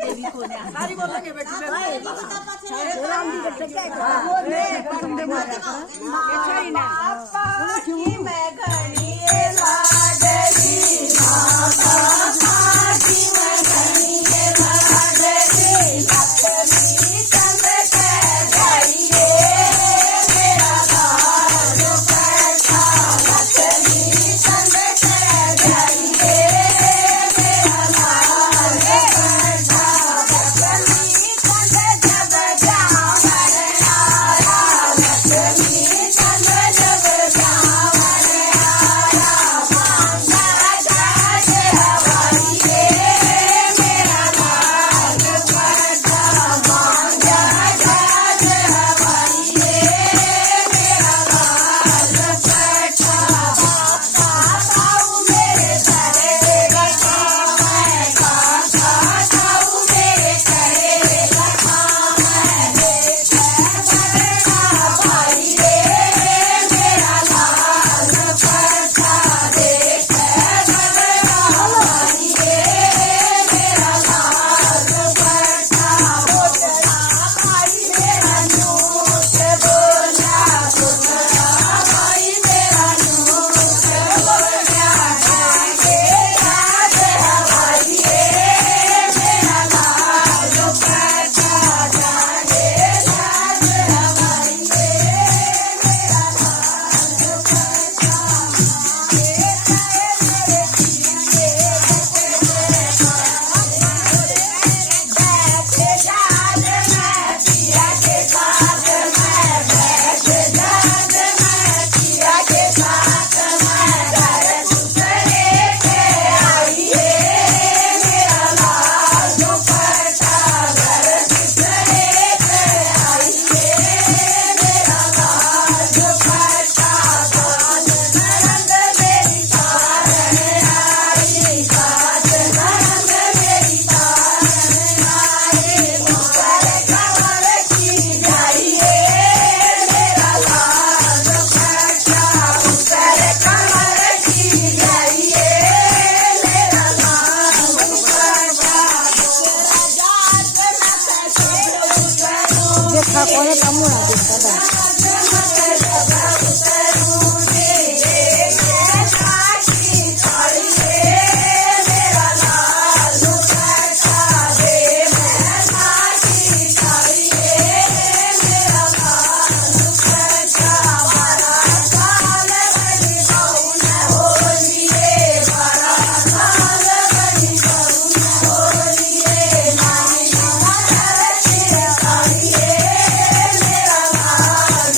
देवी को ने सारी बोल के बेटी ले मैं घड़ी लाडली माता की मैं घड़ी लाडली लक्ष्मी चंद के घड़िए मेरा लाल पैसा लक्ष्मी चंद के घड़िए मेरा लाल पैसा लक्ष्मी चंद जब जावन आया लक्ष्मी चंद जब जावन आया मांगा जाज हवाइए मेरा लाल पैसा मांगा जाज हवाइए मेरा लाल पैसा खाऊ मेरे सरे लखा मैं खाऊ मेरे सरे लखा मैं बरना भाई रे मेरा लाल पैसा देख बरना भाई रे मेरा लाल पैसा बोलना भाई मेरा नूत बोला सुनना भाई मेरा नूत बोला जागे राज हवाइए मेरा लाल पैसा जागे राज हवाइए मेरा लाल पैसा बैठ जाग मैं पिया के साथ मैं बैठ जाग मैं पिया के साथ मैं घर दूसरे के आइए मेरा लाल पैसा घर दूसरे के आइए मेरा लाल पैसा साथ नरंग मेरी तारन आई साथ नरंग मेरी तारन आई ऊपर कमर की जाइए मेरा लाल पैसा ऊपर कमर की जाइए मेरा लाल पैसा जात न कैसे उतरूं देखा कोने कामुना देखा साक्षी छाड़िए मेरा लाल पैसा दे मैं साक्षी छाड़िए मेरा लाल पैसा बड़ा साल बड़ी बहुन होलिए बड़ा साल बड़ी बहुन होलिए नानी नजर से छाड़िए मेरा लाल